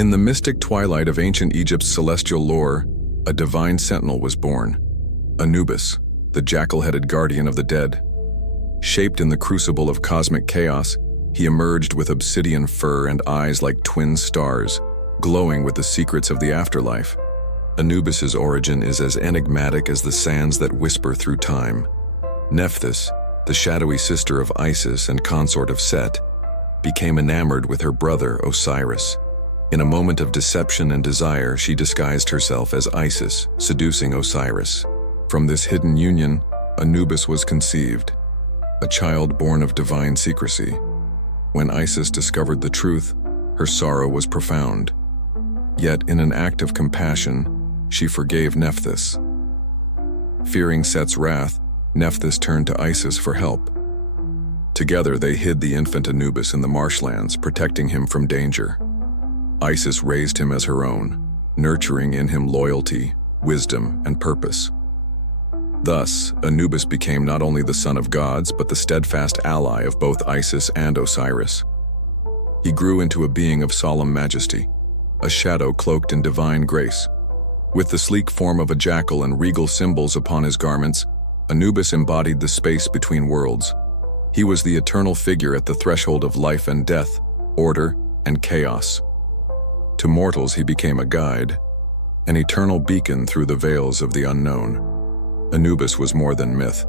In the mystic twilight of ancient Egypt's celestial lore, a divine sentinel was born. Anubis, the jackal-headed guardian of the dead. Shaped in the crucible of cosmic chaos, he emerged with obsidian fur and eyes like twin stars, glowing with the secrets of the afterlife. Anubis's origin is as enigmatic as the sands that whisper through time. Nephthys, the shadowy sister of Isis and consort of Set, became enamored with her brother Osiris. In a moment of deception and desire, she disguised herself as Isis, seducing Osiris. From this hidden union, Anubis was conceived, a child born of divine secrecy. When Isis discovered the truth, her sorrow was profound. Yet, in an act of compassion, she forgave Nephthys. Fearing Set's wrath, Nephthys turned to Isis for help. Together, they hid the infant Anubis in the marshlands, protecting him from danger. Isis raised him as her own, nurturing in him loyalty, wisdom, and purpose. Thus, Anubis became not only the son of gods, but the steadfast ally of both Isis and Osiris. He grew into a being of solemn majesty, a shadow cloaked in divine grace. With the sleek form of a jackal and regal symbols upon his garments, Anubis embodied the space between worlds. He was the eternal figure at the threshold of life and death, order and chaos. To mortals he became a guide, an eternal beacon through the veils of the unknown. Anubis was more than myth.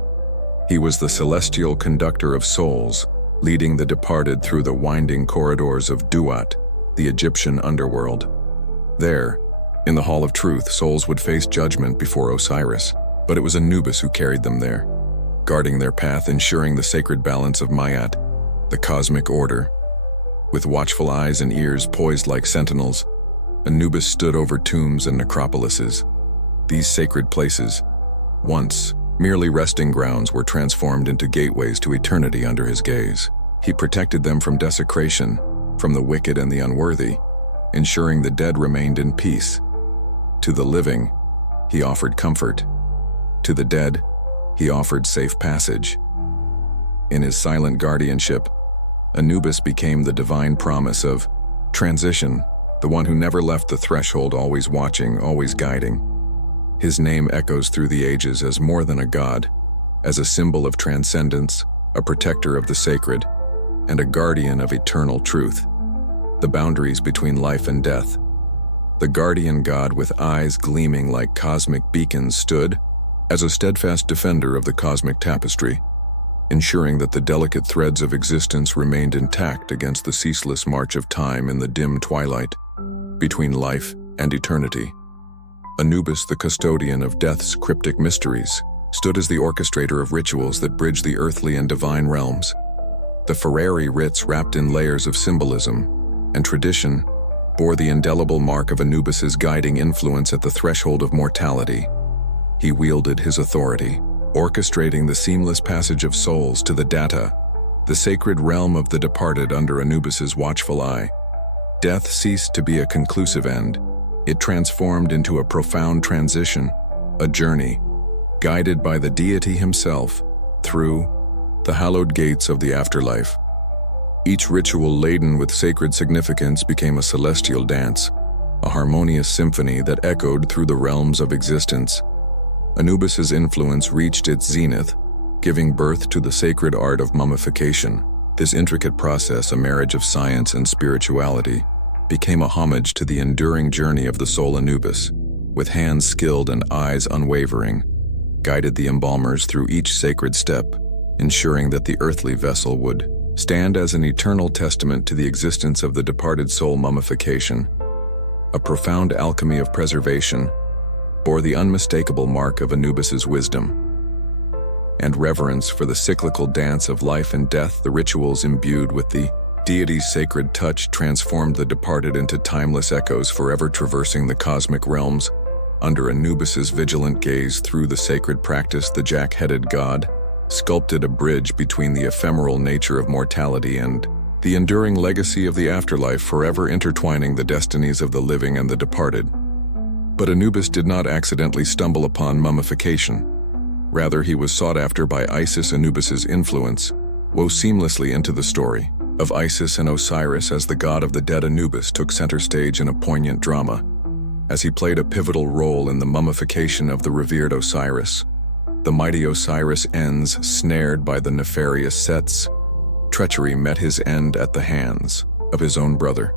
He was the celestial conductor of souls, leading the departed through the winding corridors of Duat, the Egyptian underworld. There, in the Hall of Truth, souls would face judgment before Osiris, but it was Anubis who carried them there, guarding their path, ensuring the sacred balance of Mayat, the cosmic order. With watchful eyes and ears poised like sentinels, Anubis stood over tombs and necropolises. These sacred places, once merely resting grounds, were transformed into gateways to eternity under his gaze. He protected them from desecration, from the wicked and the unworthy, ensuring the dead remained in peace. To the living, he offered comfort. To the dead, he offered safe passage. In his silent guardianship, Anubis became the divine promise of transition, the one who never left the threshold, always watching, always guiding. His name echoes through the ages as more than a god, as a symbol of transcendence, a protector of the sacred, and a guardian of eternal truth. The boundaries between life and death. The guardian god with eyes gleaming like cosmic beacons stood as a steadfast defender of the cosmic tapestry, ensuring that the delicate threads of existence remained intact against the ceaseless march of time in the dim twilight between life and eternity. Anubis, the custodian of death's cryptic mysteries, stood as the orchestrator of rituals that bridge the earthly and divine realms. The funerary rites, wrapped in layers of symbolism and tradition, bore the indelible mark of Anubis's guiding influence at the threshold of mortality. He wielded his authority, orchestrating the seamless passage of souls to the data, the sacred realm of the departed under Anubis's watchful eye. Death ceased to be a conclusive end. It transformed into a profound transition, a journey, guided by the deity himself through the hallowed gates of the afterlife. Each ritual laden with sacred significance became a celestial dance, a harmonious symphony that echoed through the realms of existence. Anubis's influence reached its zenith, giving birth to the sacred art of mummification. This intricate process, a marriage of science and spirituality, became a homage to the enduring journey of the soul. Anubis, with hands skilled and eyes unwavering, guided the embalmers through each sacred step, ensuring that the earthly vessel would stand as an eternal testament to the existence of the departed soul. Mummification, a profound alchemy of preservation, bore the unmistakable mark of Anubis's wisdom and reverence for the cyclical dance of life and death. The rituals, imbued with the deity's sacred touch, transformed the departed into timeless echoes, forever traversing the cosmic realms under Anubis's vigilant gaze. Through the sacred practice, the jack-headed god sculpted a bridge between the ephemeral nature of mortality and the enduring legacy of the afterlife, forever intertwining the destinies of the living and the departed. But Anubis did not accidentally stumble upon mummification. Rather, he was sought after by Isis. Anubis's influence wove seamlessly into the story, of Isis and Osiris as the god of the dead. Anubis took center stage in a poignant drama, as he played a pivotal role in the mummification of the revered Osiris. The mighty Osiris ends snared by the nefarious Set's treachery met his end at the hands of his own brother.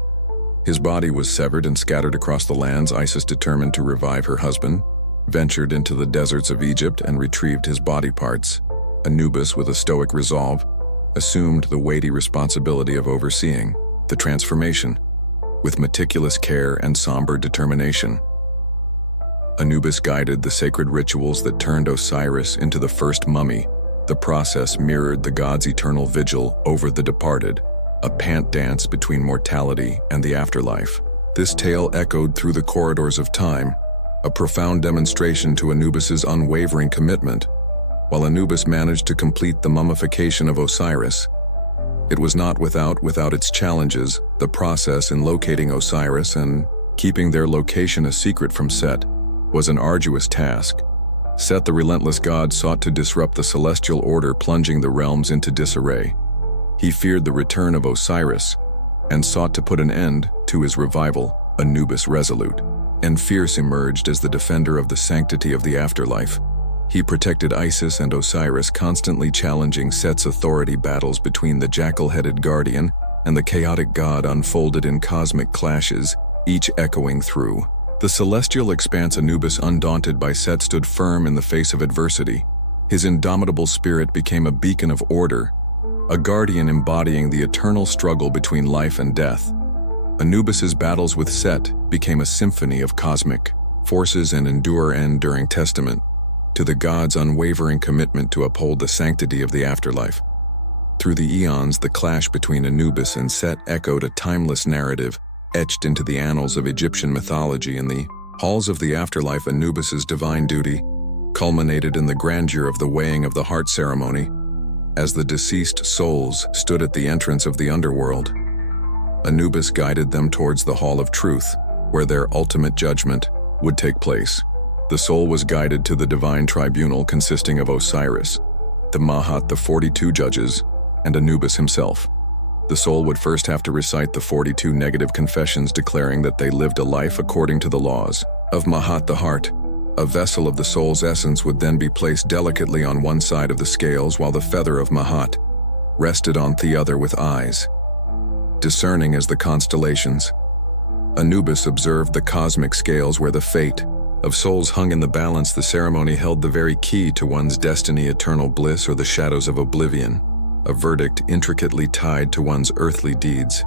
His body was severed and scattered across the lands. Isis, determined to revive her husband, ventured into the deserts of Egypt and retrieved his body parts. Anubis, with a stoic resolve, assumed the weighty responsibility of overseeing the transformation. With meticulous care and somber determination, Anubis guided the sacred rituals that turned Osiris into the first mummy. The process mirrored the god's eternal vigil over the departed, a pant dance between mortality and the afterlife. This tale echoed through the corridors of time, a profound demonstration to Anubis's unwavering commitment. While Anubis managed to complete the mummification of Osiris, it was not without its challenges. The process in locating Osiris and keeping their location a secret from Set was an arduous task. Set, the relentless god, sought to disrupt the celestial order, plunging the realms into disarray. He feared the return of Osiris and sought to put an end to his revival. Anubis, resolute and fierce, emerged as the defender of the sanctity of the afterlife. He protected Isis and Osiris, constantly challenging Set's authority. Battles between the jackal-headed guardian and the chaotic god unfolded in cosmic clashes, each echoing through the celestial expanse. Anubis, undaunted by Set, stood firm in the face of adversity. His indomitable spirit became a beacon of order, a guardian embodying the eternal struggle between life and death. Anubis's battles with Set became a symphony of cosmic forces and enduring testament to the god's unwavering commitment to uphold the sanctity of the afterlife. Through the eons, the clash between Anubis and Set echoed a timeless narrative etched into the annals of Egyptian mythology. In the halls of the afterlife, Anubis's divine duty culminated in the grandeur of the weighing of the heart ceremony. As the deceased souls stood at the entrance of the underworld, Anubis guided them towards the Hall of Truth, where their ultimate judgment would take place. The soul was guided to the divine tribunal consisting of Osiris, the Mahat, the 42 judges, and Anubis himself. The soul would first have to recite the 42 negative confessions, declaring that they lived a life according to the laws of Mahat, the heart. A vessel of the soul's essence would then be placed delicately on one side of the scales, while the feather of Mahat rested on the other. With eyes discerning as the constellations, Anubis observed the cosmic scales where the fate of souls hung in the balance. The ceremony held the very key to one's destiny, eternal bliss or the shadows of oblivion, a verdict intricately tied to one's earthly deeds.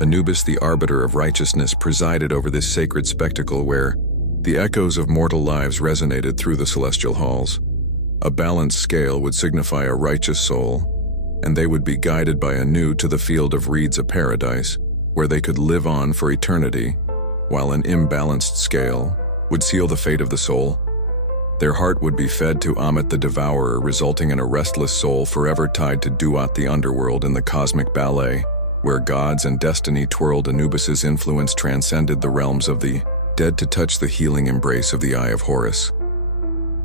Anubis, the arbiter of righteousness, presided over this sacred spectacle where the echoes of mortal lives resonated through the celestial halls. A balanced scale would signify a righteous soul, and they would be guided by Anu to the field of reeds, a paradise, where they could live on for eternity, while an imbalanced scale would seal the fate of the soul. Their heart would be fed to Ammit the devourer, resulting in a restless soul forever tied to Duat, the underworld. In the cosmic ballet, where gods and destiny twirled, Anubis's influence transcended the realms of the dead to touch the healing embrace of the Eye of Horus.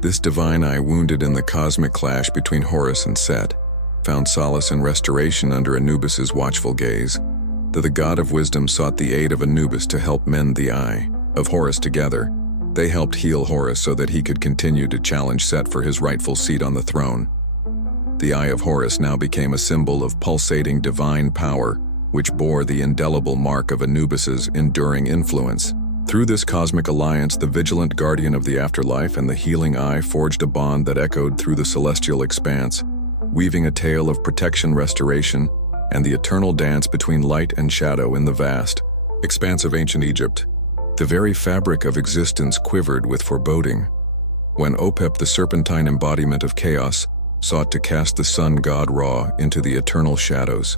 This divine eye, wounded in the cosmic clash between Horus and Set, found solace and restoration under Anubis's watchful gaze. The god of wisdom sought the aid of Anubis to help mend the Eye of Horus. Together, they helped heal Horus so that he could continue to challenge Set for his rightful seat on the throne. The Eye of Horus now became a symbol of pulsating divine power, which bore the indelible mark of Anubis's enduring influence. Through this cosmic alliance, the vigilant guardian of the afterlife and the healing eye forged a bond that echoed through the celestial expanse, weaving a tale of protection, restoration, and the eternal dance between light and shadow. In the vast expanse of ancient Egypt, the very fabric of existence quivered with foreboding. When Opep, the serpentine embodiment of chaos, sought to cast the sun god Ra into the eternal shadows,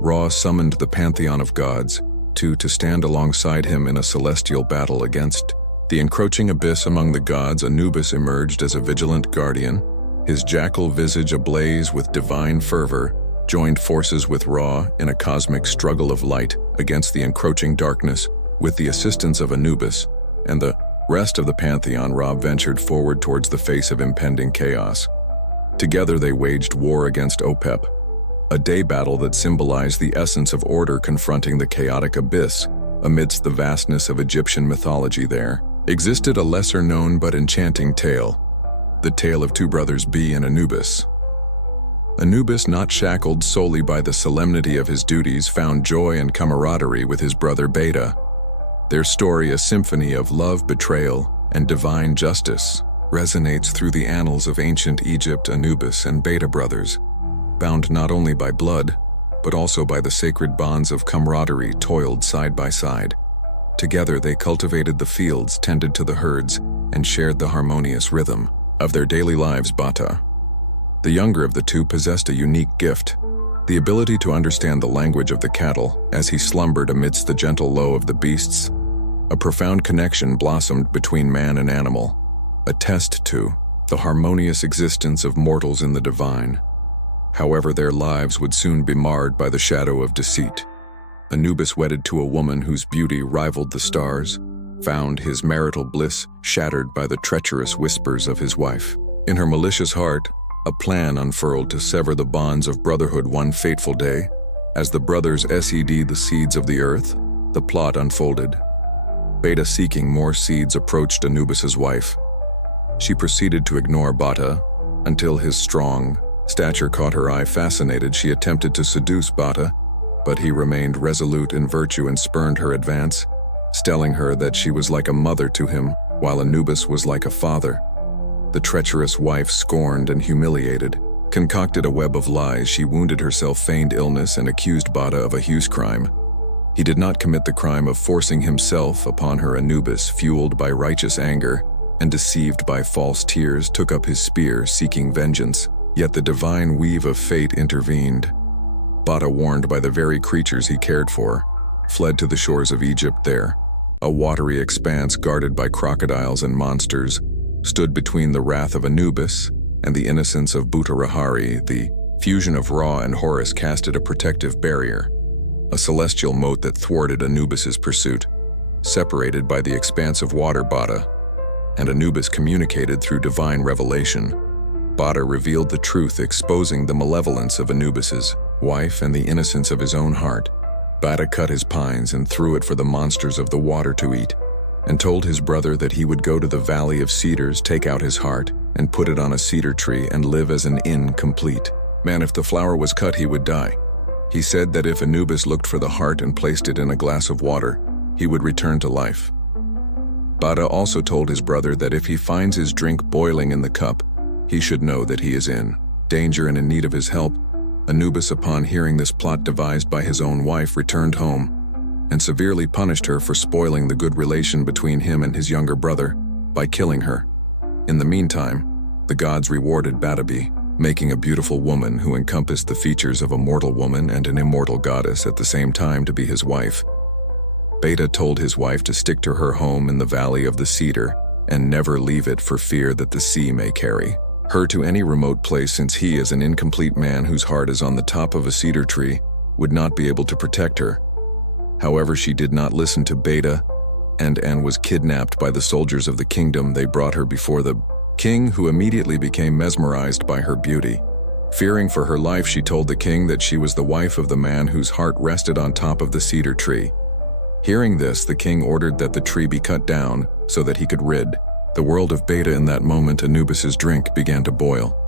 Ra summoned the pantheon of gods to stand alongside him in a celestial battle against the encroaching abyss among the gods. Anubis emerged as a vigilant guardian, his jackal visage ablaze with divine fervor, joined forces with Ra in a cosmic struggle of light against the encroaching darkness. With the assistance of Anubis and the rest of the pantheon, Ra ventured forward towards the face of impending chaos. Together they waged war against Opep, a day battle that symbolized the essence of order confronting the chaotic abyss. Amidst the vastness of Egyptian mythology there existed a lesser-known but enchanting tale, the tale of two brothers Be and Anubis. Anubis, not shackled solely by the solemnity of his duties, found joy and camaraderie with his brother Beta. Their story, a symphony of love, betrayal, and divine justice, resonates through the annals of ancient Egypt. Anubis and Beta brothers, bound not only by blood, but also by the sacred bonds of camaraderie, toiled side by side. Together they cultivated the fields, tended to the herds, and shared the harmonious rhythm of their daily lives. Bata, the younger of the two, possessed a unique gift, the ability to understand the language of the cattle as he slumbered amidst the gentle low of the beasts. A profound connection blossomed between man and animal, a test to the harmonious existence of mortals in the divine. However, their lives would soon be marred by the shadow of deceit. Anubis, wedded to a woman whose beauty rivaled the stars, found his marital bliss shattered by the treacherous whispers of his wife. In her malicious heart, a plan unfurled to sever the bonds of brotherhood. One fateful day, as the brothers sed the seeds of the earth, the plot unfolded. Beta, seeking more seeds, approached Anubis's wife. She proceeded to ignore Bata until his strong stature caught her eye. Fascinated, she attempted to seduce Bata, but he remained resolute in virtue and spurned her advance, telling her that she was like a mother to him, while Anubis was like a father. The treacherous wife, scorned and humiliated, concocted a web of lies. She wounded herself, feigned illness, and accused Bata of a huge crime. He did not commit the crime of forcing himself upon her. Anubis, fueled by righteous anger and deceived by false tears, took up his spear, seeking vengeance. Yet the divine weave of fate intervened. Bata, warned by the very creatures he cared for, fled to the shores of Egypt. There, a watery expanse guarded by crocodiles and monsters stood between the wrath of Anubis and the innocence of Butarahari. The fusion of Ra and Horus casted a protective barrier, a celestial moat that thwarted Anubis's pursuit. Separated by the expanse of water, Bata and Anubis communicated through divine revelation. Bata revealed the truth, exposing the malevolence of Anubis's wife and the innocence of his own heart. Bata cut his pines and threw it for the monsters of the water to eat, and told his brother that he would go to the valley of cedars, take out his heart, and put it on a cedar tree and live as an incomplete man. If the flower was cut, he would die. He said that if Anubis looked for the heart and placed it in a glass of water, he would return to life. Bata also told his brother that if he finds his drink boiling in the cup, he should know that he is in danger and in need of his help. Anubis, upon hearing this plot devised by his own wife, returned home and severely punished her for spoiling the good relation between him and his younger brother by killing her. In the meantime, the gods rewarded Batabi, making a beautiful woman who encompassed the features of a mortal woman and an immortal goddess at the same time to be his wife. Beta told his wife to stick to her home in the valley of the cedar and never leave it for fear that the sea may carry her to any remote place, since he, as an incomplete man whose heart is on the top of a cedar tree, would not be able to protect her. However, she did not listen to Beta and was kidnapped by the soldiers of the kingdom. They brought her before the king, who immediately became mesmerized by her beauty. Fearing for her life, she told the king that she was the wife of the man whose heart rested on top of the cedar tree. Hearing this, the king ordered that the tree be cut down so that he could rid the world of Beta. In that moment, Anubis's drink began to boil,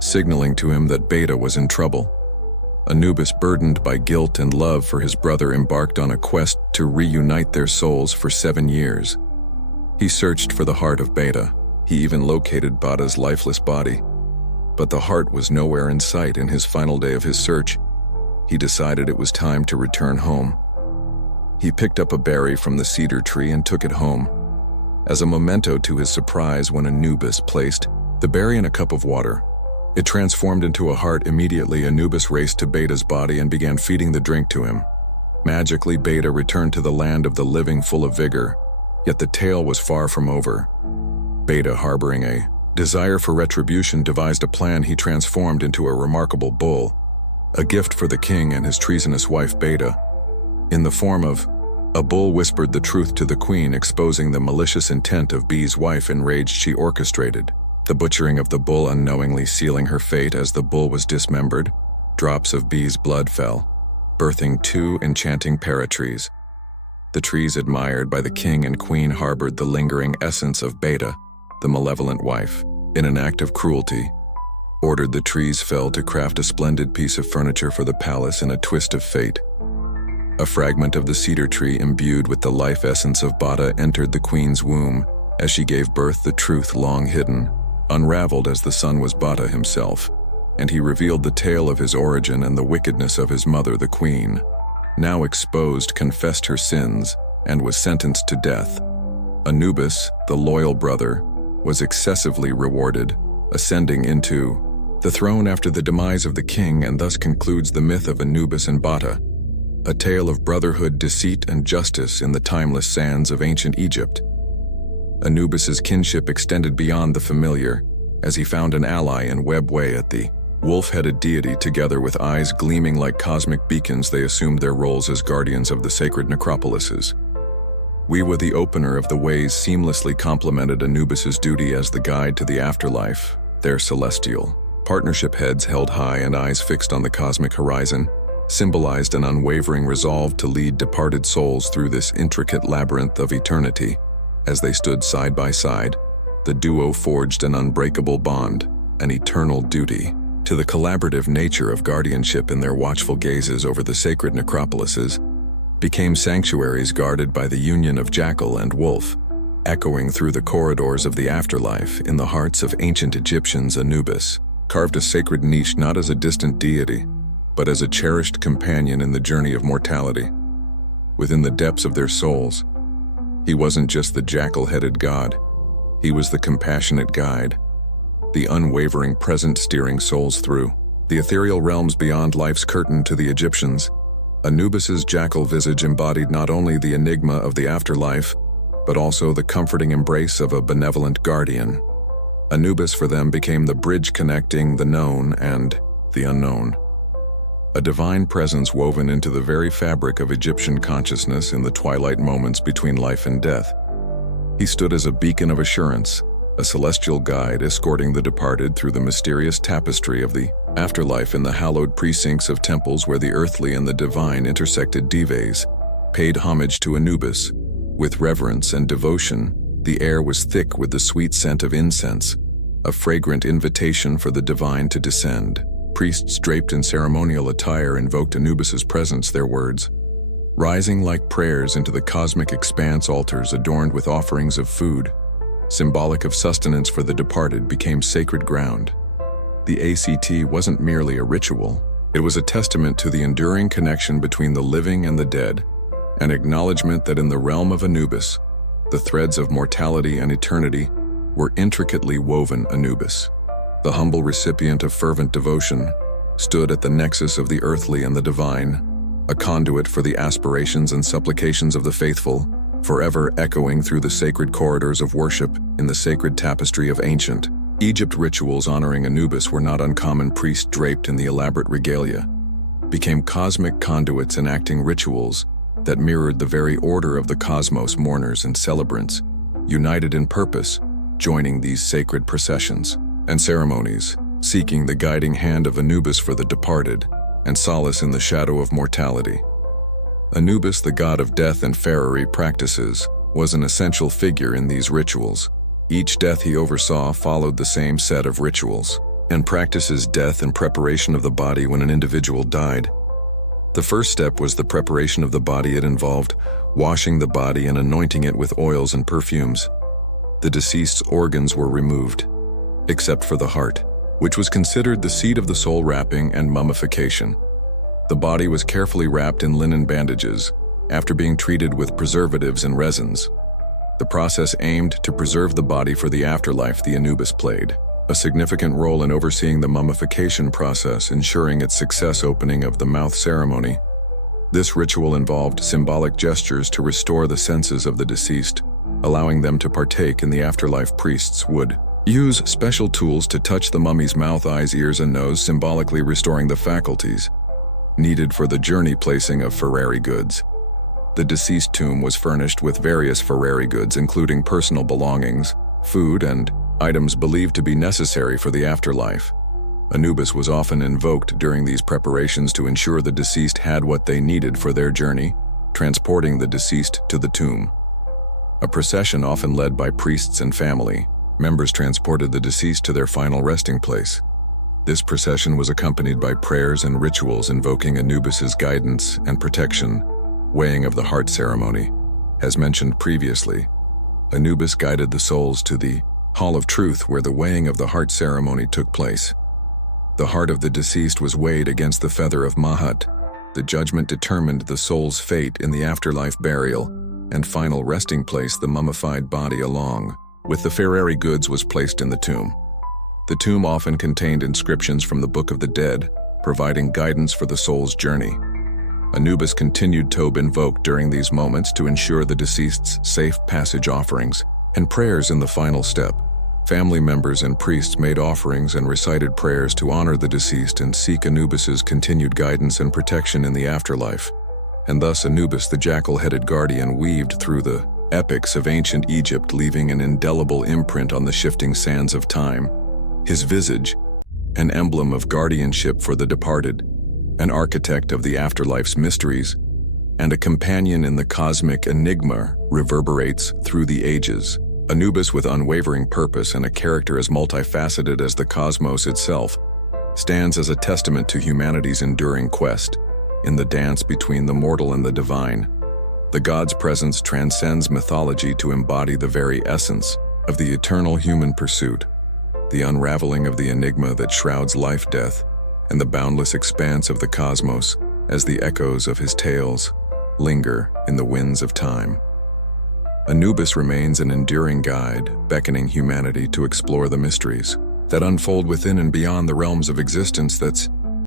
signaling to him that Beta was in trouble. Anubis, burdened by guilt and love for his brother, embarked on a quest to reunite their souls. For 7 years, he searched for the heart of Beta. He even located Bata's lifeless body, but the heart was nowhere in sight. In his final day of his search, he decided it was time to return home. He picked up a berry from the cedar tree and took it home. As a memento, to his surprise, when Anubis placed the berry in a cup of water, it transformed into a heart. Immediately, Anubis raced to Beta's body and began feeding the drink to him. Magically, Beta returned to the land of the living, full of vigor. Yet the tale was far from over. Beta, harboring a desire for retribution, devised a plan. He transformed into a remarkable bull, a gift for the king and his treasonous wife Beta. In the form of a bull, whispered the truth to the queen, exposing the malicious intent of B's wife. Enraged, she orchestrated the butchering of the bull, unknowingly sealing her fate. As the bull was dismembered, drops of bees' blood fell, birthing 2 enchanting paratrees. The trees admired by the king and queen harbored the lingering essence of Beta, the malevolent wife, in an act of cruelty, ordered the trees fell to craft a splendid piece of furniture for the palace in a twist of fate. A fragment of the cedar tree imbued with the life essence of Bata entered the queen's womb as she gave birth the truth long hidden, unraveled as the son was Bata himself, and he revealed the tale of his origin and the wickedness of his mother, the queen. Now exposed, confessed her sins, and was sentenced to death. Anubis, the loyal brother, was excessively rewarded, ascending into the throne after the demise of the king, and thus concludes the myth of Anubis and Bata, a tale of brotherhood, deceit, and justice in the timeless sands of ancient Egypt. Anubis's kinship extended beyond the familiar, as he found an ally in Web-Way, the wolf-headed deity. Together with eyes gleaming like cosmic beacons, they assumed their roles as guardians of the sacred necropolises. Wewa, the opener of the ways, seamlessly complemented Anubis's duty as the guide to the afterlife, their celestial partnership. Heads held high and eyes fixed on the cosmic horizon symbolized an unwavering resolve to lead departed souls through this intricate labyrinth of eternity. As they stood side by side, the duo forged an unbreakable bond, an eternal duty to the collaborative nature of guardianship. In their watchful gazes over the sacred necropolises became sanctuaries guarded by the union of jackal and wolf, echoing through the corridors of the afterlife. In the hearts of ancient Egyptians, Anubis carved a sacred niche not as a distant deity, but as a cherished companion in the journey of mortality. Within the depths of their souls, he wasn't just the jackal-headed god, he was the compassionate guide, the unwavering presence steering souls through the ethereal realms beyond life's curtain. To the Egyptians, Anubis's jackal visage embodied not only the enigma of the afterlife, but also the comforting embrace of a benevolent guardian. Anubis for them became the bridge connecting the known and the unknown, a divine presence woven into the very fabric of Egyptian consciousness in the twilight moments between life and death. He stood as a beacon of assurance, a celestial guide escorting the departed through the mysterious tapestry of the afterlife. In the hallowed precincts of temples where the earthly and the divine intersected, divas paid homage to Anubis. With reverence and devotion, the air was thick with the sweet scent of incense, a fragrant invitation for the divine to descend. Priests draped in ceremonial attire invoked Anubis's presence, their words rising like prayers into the cosmic expanse. Altars adorned with offerings of food, symbolic of sustenance for the departed, became sacred ground. The ACT wasn't merely a ritual, it was a testament to the enduring connection between the living and the dead, an acknowledgement that in the realm of Anubis, the threads of mortality and eternity were intricately woven. Anubis, the humble recipient of fervent devotion, stood at the nexus of the earthly and the divine, a conduit for the aspirations and supplications of the faithful, forever echoing through the sacred corridors of worship in the sacred tapestry of ancient Egypt. Rituals honoring Anubis were not uncommon. Priests draped in the elaborate regalia became cosmic conduits enacting rituals that mirrored the very order of the cosmos. Mourners and celebrants, united in purpose, joining these sacred processions and ceremonies, seeking the guiding hand of Anubis for the departed and solace in the shadow of mortality. Anubis, the god of death and funerary practices, was an essential figure in these rituals. Each death he oversaw followed the same set of rituals and practices: death and preparation of the body. When an individual died, the first step was the preparation of the body. It involved washing the body and anointing it with oils and perfumes. The deceased's organs were removed, except for the heart, which was considered the seat of the soul. Wrapping and mummification. The body was carefully wrapped in linen bandages after being treated with preservatives and resins. The process aimed to preserve the body for the afterlife. The Anubis played a significant role in overseeing the mummification process, ensuring its success. Opening of the mouth ceremony. This ritual involved symbolic gestures to restore the senses of the deceased, allowing them to partake in the afterlife. Priests would use special tools to touch the mummy's mouth, eyes, ears, and nose, symbolically restoring the faculties needed for the journey. Placing of funerary goods. The deceased tomb was furnished with various funerary goods, including personal belongings, food, and items believed to be necessary for the afterlife. Anubis was often invoked during these preparations to ensure the deceased had what they needed for their journey, transporting the deceased to the tomb. A procession often led by priests and family members transported the deceased to their final resting place. This procession was accompanied by prayers and rituals invoking Anubis's guidance and protection. Weighing of the heart ceremony. As mentioned previously, Anubis guided the souls to the Hall of Truth where the weighing of the heart ceremony took place. The heart of the deceased was weighed against the feather of Mahat. The judgment determined the soul's fate in the afterlife burial and final resting place. The mummified body along with the funerary goods was placed in the tomb. The tomb often contained inscriptions from the Book of the Dead, providing guidance for the soul's journey. Anubis continued to be invoked during these moments to ensure the deceased's safe passage. Offerings and prayers in the final step. Family members and priests made offerings and recited prayers to honor the deceased and seek Anubis's continued guidance and protection in the afterlife. And thus Anubis, the jackal-headed guardian, weaved through the epics of ancient Egypt, leaving an indelible imprint on the shifting sands of time. His visage, an emblem of guardianship for the departed, an architect of the afterlife's mysteries, and a companion in the cosmic enigma, reverberates through the ages. Anubis, with unwavering purpose and a character as multifaceted as the cosmos itself, stands as a testament to humanity's enduring quest in the dance between the mortal and the divine. The god's presence transcends mythology to embody the very essence of the eternal human pursuit, the unraveling of the enigma that shrouds life-death, and the boundless expanse of the cosmos as the echoes of his tales linger in the winds of time. Anubis remains an enduring guide, beckoning humanity to explore the mysteries that unfold within and beyond the realms of existence. That's